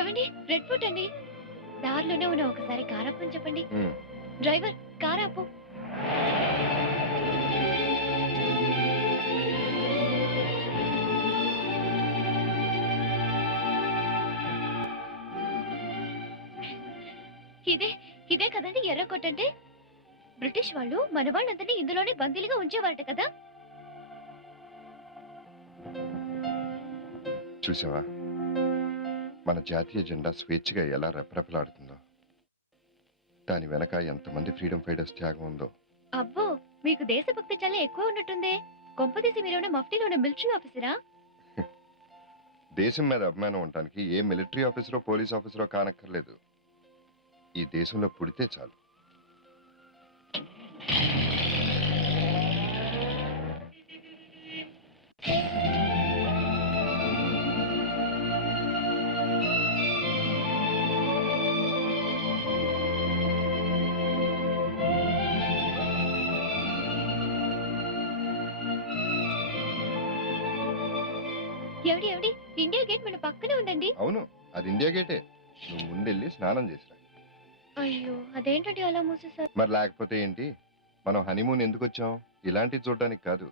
ఏమండి red foot అండి. దారిలోనే ఉన్న ఒకసారి కార్ ఆపని చెప్పండి. డ్రైవర్ కార్ ఆపు. ఇదే ఇదే కదండి ఎర్ర కోట అంటే. బ్రిటిష్ వాళ్ళు మన వాళ్ళందరినీ ఇందులోనే బందీలుగా ఉంచేవారట కదా. చూసావా మన జాతీయ జెండా స్వేచ్ఛగా ఎలా రెపరెపలాడుతుందో, దాని వెనక ఎంతమంది ఫ్రీడమ్ ఫైటర్స్ త్యాగం ఉందో. అబ్బో మీకు దేశభక్తి చాలా ఎక్కువ ఉన్నట్టుందే. కొంపదీసి మీరేమైనా మఫ్టీలో ఉన్న మిలిటరీ ఆఫీసరా? దేశం మీద అభిమానం ఉండటానికి ఏ మిలిటరీ ఆఫీసరో పోలీస్ ఆఫీసరో కానక్కర్లేదు. ఈ దేశంలో పుడితే చాలు. ఎవడి ఎవడి ఇండియా గేట్ మన పక్కనే ఉందండి. అవును, అది ఇండియా గేటే. నువ్వు ముందెళ్ళి స్నానం చేసిరా. అయ్యో అదేంటండి అలా మూసేశారు? మరి లేకపోతే ఏంటి? మనం హనీమూన్ ఎందుకు వచ్చాం? ఇలాంటివి చూడడానికి కాదు,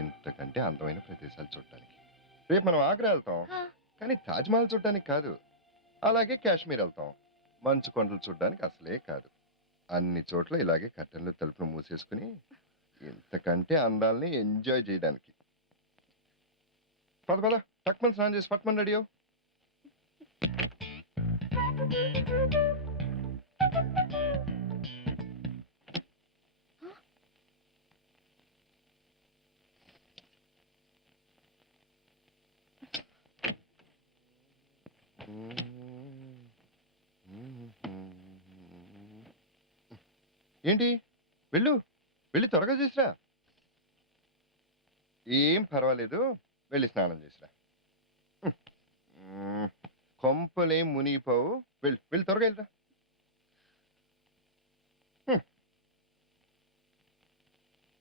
ఇంతకంటే అందమైన ప్రదేశాలు చూడటానికి. రేపు మనం ఆగ్రా వెళ్తాం, కానీ తాజ్మహల్ చూడటానికి కాదు. అలాగే కాశ్మీర్ వెళ్తాం, మంచు కొండలు చూడడానికి అసలే కాదు. అన్ని చోట్ల ఇలాగే కర్టెన్లు తలుపులు మూసేసుకుని ఇంతకంటే అందాలని ఎంజాయ్ చేయడానికి. పద పద, టక్మన్ స్నానం చేసి పట్మన్ రెడీ అవు. ఏంటి? వెళ్ళు, వెళ్ళి త్వరగా చేసిరా. ఏం పర్వాలేదు, వెళ్ళి స్నానం చేసిరా. కొంపలేం మునిగిపోవు. వెళ్ళి వెళ్ళి త్వరగా వెళ్ళరా.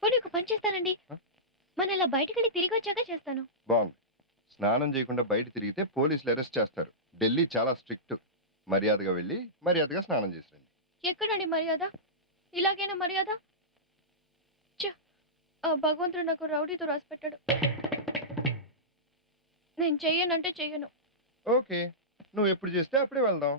పోనీ ఒక పని చేస్తానండి, మన ఇలా బయటికి వెళ్ళి తిరిగి వచ్చాక చేస్తాను. బాగుంది. స్నానం చేయకుండా బయట తిరిగితే పోలీసులు అరెస్ట్ చేస్తారు. ఢిల్లీ చాలా స్ట్రిక్ట్. మర్యాదగా వెళ్ళి మర్యాదగా స్నానం చేసిరండి. ఎక్కడండి మర్యాద? ఇలాగైనా మర్యాద? ఆ భగవంతుడు నాకు రౌడీతో రాసి పెట్టాడు. నేను చెయ్యనంటే చెయ్యను. ఓకే, నువ్వు ఎప్పుడు చేస్తే అప్పుడే వెళ్దాం.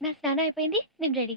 నా స్నానం అయిపోయింది, నేను రెడీ.